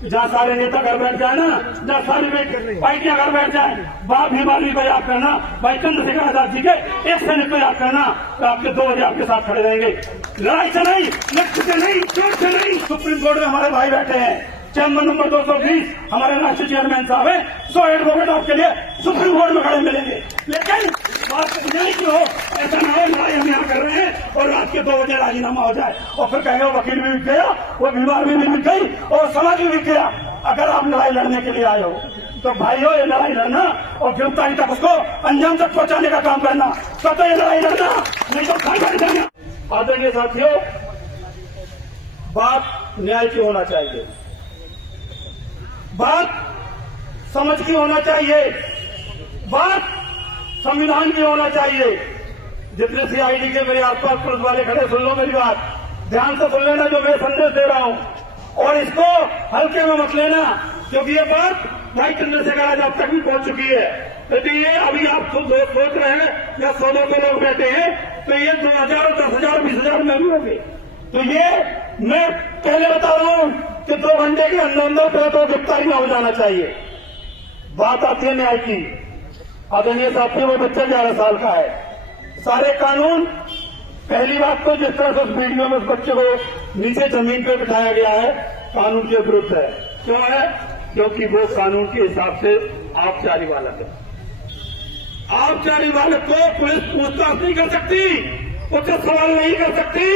जहाँ सारे नेता घर बैठ जाए ना, जहाँ सारी पार्टियां घर बैठ जाए, बाप बीमारी को याद करना, भाई चंद्रशेखर आजाद जी के एक सैनिक को याद करना, तो आपके 2 बजे आपके साथ खड़े रहेंगे। लड़ाई से नहीं, लक्ष्य से नहीं, चोट से नहीं। सुप्रीम कोर्ट में हमारे भाई बैठे हैं, चैम्बर नंबर 220 हमारे राष्ट्रीय चेयरमैन साहब है, 100 एडवोकेट आपके लिए सुप्रीम कोर्ट में खड़े मिलेंगे। लेकिन बात न्याय की हो, ऐसा ना हो लड़ाई हम यहाँ कर रहे हैं और रात के 2 बजे राजीनामा हो जाए और फिर कहेंगे वकील भी बिक गया, वो बीमार भी बिक गई और समाज भी बिक गया। अगर आप लड़ाई लड़ने के लिए आए हो तो भाइयों ये लड़ाई लड़ना और गिरफ्तारी तक उसको अंजाम तक पहुंचाने का काम करना, तो ये लड़ाई लड़ना, नहीं तो खाई जाना। आदरणीय साथियों, बात न्याय की होना चाहिए, बात समझ की होना चाहिए, बात संविधान की होना चाहिए। जितने सीआईडी के मेरे आसपास पुलिस वाले खड़े, सुन लो मेरी बात, ध्यान से सुन लेना जो मैं संदेश दे रहा हूं, और इसको हल्के में मत लेना, क्योंकि ये बात भाई चंद्रशेखर आजाद तक भी पहुंच चुकी है। तो ये अभी आप सोच रहे हैं या 100-200 लोग बैठे हैं, तो ये 2000, 10,000, 20,000 में भी होंगे। तो ये मैं पहले बता रहा हूं कि 2 घंटे के अंदर पहले तो गिरफ्तारी में हो जाना चाहिए। बात आती है न्याय की। आदरणीय साथियों, वो बच्चा 11 साल का है, सारे कानून, पहली बात तो जिस तरह से उस वीडियो में उस बच्चे को नीचे जमीन पे बिठाया गया है, कानून के विरुद्ध है। क्यों है? क्योंकि वो कानून के हिसाब से आबकारी बालक है। आबकारी बालक को पुलिस पूछताछ नहीं कर सकती, उससे सवाल नहीं कर सकती।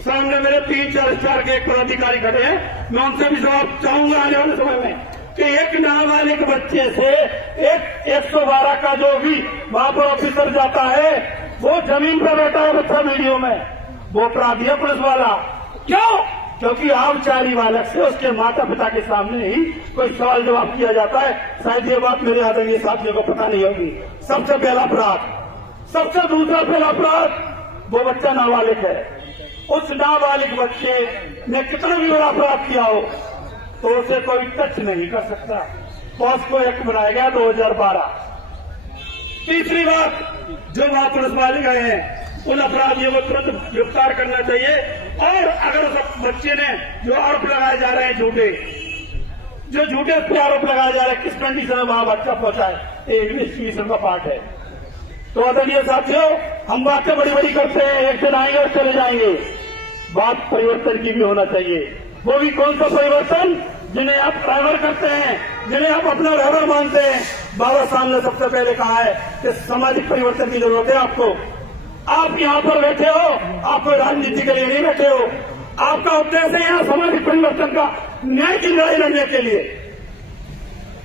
सामने मेरे 3-4 स्टार के एक पदाधिकारी खड़े हैं, मैं उनसे भी जवाब चाहूंगा आने वाले समय में कि एक नाबालिग बच्चे से एक 112 का जो भी वहां पर ऑफिसर जाता है, वो जमीन पर बैठा है बच्चा वीडियो में, वो अपराधी है पुलिस वाला। क्यों? क्योंकि आबकारी बालक से उसके माता पिता के सामने ही कोई सवाल जवाब किया जाता है। शायद ये बात मेरे आदरणीय साथियों को पता नहीं होगी। सबसे पहला अपराध, सबसे दूसरा पहला अपराध, वो बच्चा नाबालिग है। उस नाबालिग बच्चे ने कितना भी बड़ा अपराध किया हो तो उसे कोई टच नहीं कर सकता। पॉस्को एक्ट बनाया गया 2012। तीसरी बात, जो वहां पुलिस वाले गए हैं उन अपराधियों को तुरंत गिरफ्तार करना चाहिए। और अगर उस बच्चे ने जो आरोप लगाए जा रहे हैं झूठे, जो झूठे उस पर आरोप लगाए जा रहे हैं, किस कंडीशन में वहां बच्चा पहुंचा है, ये इन्वेस्टिगेशन का पार्ट है। तो आदरणीय साथियों, हम बातें बड़ी बड़ी करते हैं, एक दिन आएंगे और चले जाएंगे। बात परिवर्तन की भी होना चाहिए। वो भी कौन सा परिवर्तन? जिन्हें आप ड्राइवर करते हैं, जिन्हें आप अपना ड्राइवर मानते हैं। बाबा साहब ने सबसे पहले कहा है कि सामाजिक परिवर्तन की जरूरत है आपको। आप यहाँ पर बैठे हो, आप कोई राजनीति के लिए नहीं बैठे हो, आपका उद्देश्य है यहाँ सामाजिक परिवर्तन का, न्याय की लड़ाई लड़ने के लिए।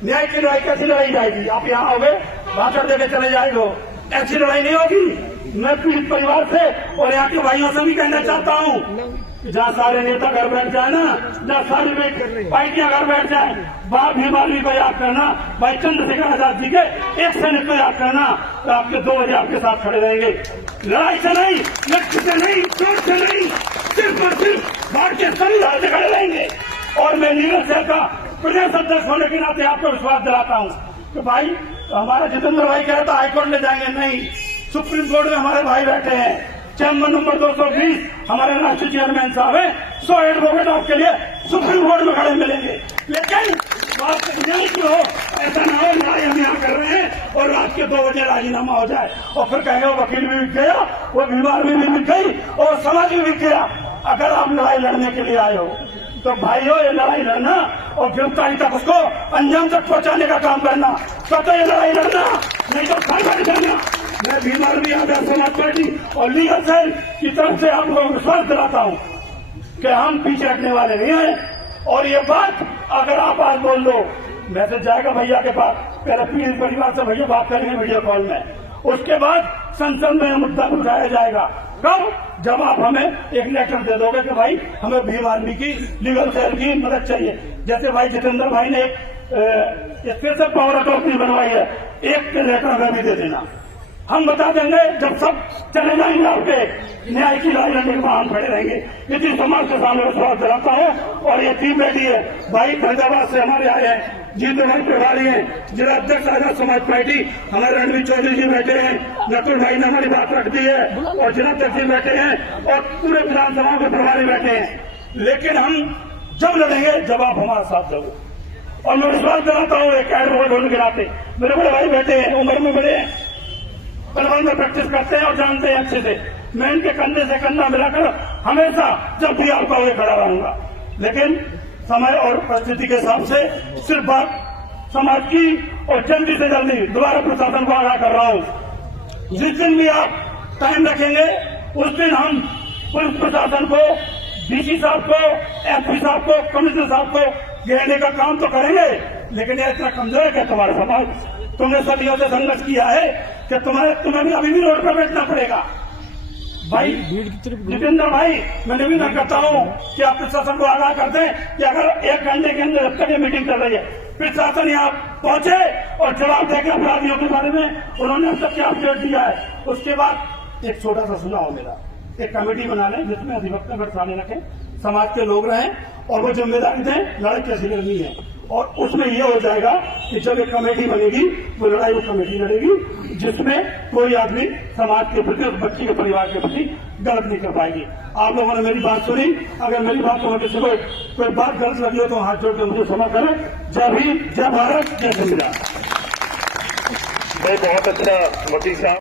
न्याय की लड़ाई कैसी लड़ाई जाएगी? आप यहाँ आओगे, भाषण देके चले जाएंगे, ऐसी लड़ाई नहीं होगी। मैं पीड़ित परिवार से और यहाँ के भाइयों से भी कहना चाहता हूँ, जहाँ सारे नेता घर बैठ जाए ना, जहाँ सारी पार्टियां घर बैठ जाए, बाप बीमारी को याद करना, भाई चंद्रशेखर आजाद जी के एक सैनिक को याद करना, तो आपके 2 बजे आपके साथ खड़े रहेंगे। लड़ाई से नहीं, लक्ष्य से नहीं, चोट से नहीं, सिर्फ और सिर्फ भारतीय संविधान से खड़े रहेंगे। और मैं लीगल सेल का प्रदेश अध्यक्ष होने के नाते आपको विश्वास दिलाता हूँ कि भाई हमारा जितेंद्र भाई कह रहा था हाईकोर्ट ले जाएंगे, नहीं, सुप्रीम कोर्ट में हमारे भाई बैठे हैं, चैम्बर नंबर 220 हमारे राष्ट्रीय चेयरमैन साहब है, 100 एडवोकेट आपके लिए सुप्रीम कोर्ट में खड़े मिलेंगे। लेकिन बात न्याय की हो, ऐसा ना हो लड़ाई हम यहाँ कर रहे हैं और रात के 2 बजे राजीनामा हो जाए और फिर कहेंगे वकील भी बिक गया, वो बीमार भी बिक गई और समाज भी बिक गया। अगर आप लड़ाई लड़ने के लिए आए हो तो भाइयों ये लड़ाई लड़ना और गिरफ्तारी तक उसको अंजाम तक पहुंचाने का काम करना, तो ये लड़ाई लड़ना, नहीं तो खाई जाना। मैं बीमार भी आजाद समाज पार्टी और लीगल सेल की तरफ से आप लोगों को विश्वास दिलाता हूं कि हम पीछे हटने वाले नहीं हैं। और ये बात अगर आप आज बोल दो, मैसेज जाएगा भैया के पास, पहले पीड़ित परिवार से भैया बात करेंगे वीडियो कॉल में, उसके बाद संसद में मुद्दा उठाया जाएगा। कब? जब आप हमें एक लेटर दे दोगे कि भाई हमें भीम आर्मी की लीगल सेल की मदद चाहिए। जैसे भाई जितेंद्र भाई ने एक स्पेशल पावर अथॉरिटी बनवाई है, एक लेटर हमें भी दे देना, हम बता देंगे। जब सब चले जाएंगे आपके न्याय की लड़ाई लड़ने के हम खड़े रहेंगे। इसी समाज के सामने विश्वास दिलाता हूँ। और ये टीम बैठी है, भाई फरीदाबाद से हमारे आए हैं, जीतू भाई प्रभारी हैं, जिला अध्यक्ष आजाद समाज पार्टी हमारे रणवीर चौधरी जी बैठे हैं, नकुल भाई ने हमारी बात रख दी है, और जिला अध्यक्ष जी बैठे हैं, और पूरे विधानसभा के प्रभारी बैठे हैं। लेकिन हम जब लड़ेंगे जब आप हमारा साथ दोगे। और मैं विश्वास दिलाता हूँ एक एडवोकेट होने के नाते, मेरे बड़े भाई बैठे हैं, उम्र में बड़े हैं, पहलवान में प्रैक्टिस करते हैं और जानते हैं अच्छे से, मैं इनके कंधे से कंधा मिलाकर हमेशा जब भी आपका हुए खड़ा रहूंगा। लेकिन समय और परिस्थिति के हिसाब से सिर्फ बात समाज की, और जल्दी से जल्दी दोबारा प्रशासन को आगाह कर रहा हूँ, जिस दिन भी आप टाइम रखेंगे उस दिन हम पुलिस प्रशासन को, डीसी साहब को, एसपी साहब को, कमिश्नर साहब को घेरने का काम तो करेंगे। लेकिन यह इतना कमजोर है कि तुम्हारा समाज, तुमने सदियों से संघर्ष किया है कि तुम्हें भी अभी भी रोड पर बैठना पड़ेगा। भाई जितेंद्र भाई, मैं निवेदन करता हूँ कि आप प्रशासन को आगाह कर दें कि अगर 1 घंटे के अंदर जब तक ये मीटिंग चल रही है, प्रशासन यहाँ पहुंचे और जवाब देकर अपराधियों के बारे में उन्होंने अब तक क्या अपडेट दिया है। उसके बाद एक छोटा सा सुझाव मेरा, एक कमेटी बना लें जिसमें अधिवक्ता गठसाने रखें, समाज के लोग रहें और वो जिम्मेदारी दें लड़ाई कैसी लड़नी है। और उसमें ये हो जाएगा कि जब एक कमेटी बनेगी वो लड़ाई उस कमेटी लड़ेगी जिसमें कोई आदमी समाज के प्रति, उस बच्ची के परिवार के प्रति गलत नहीं कर पाएगी। आप लोगों ने मेरी बात सुनी, अगर मेरी बात को किसी को कोई बात गलत लगी हो तो हाथ जोड़ के मुझे क्षमा करें। जय भीम, जय भारत, जय संविधान। बहुत अच्छा वकील साहब।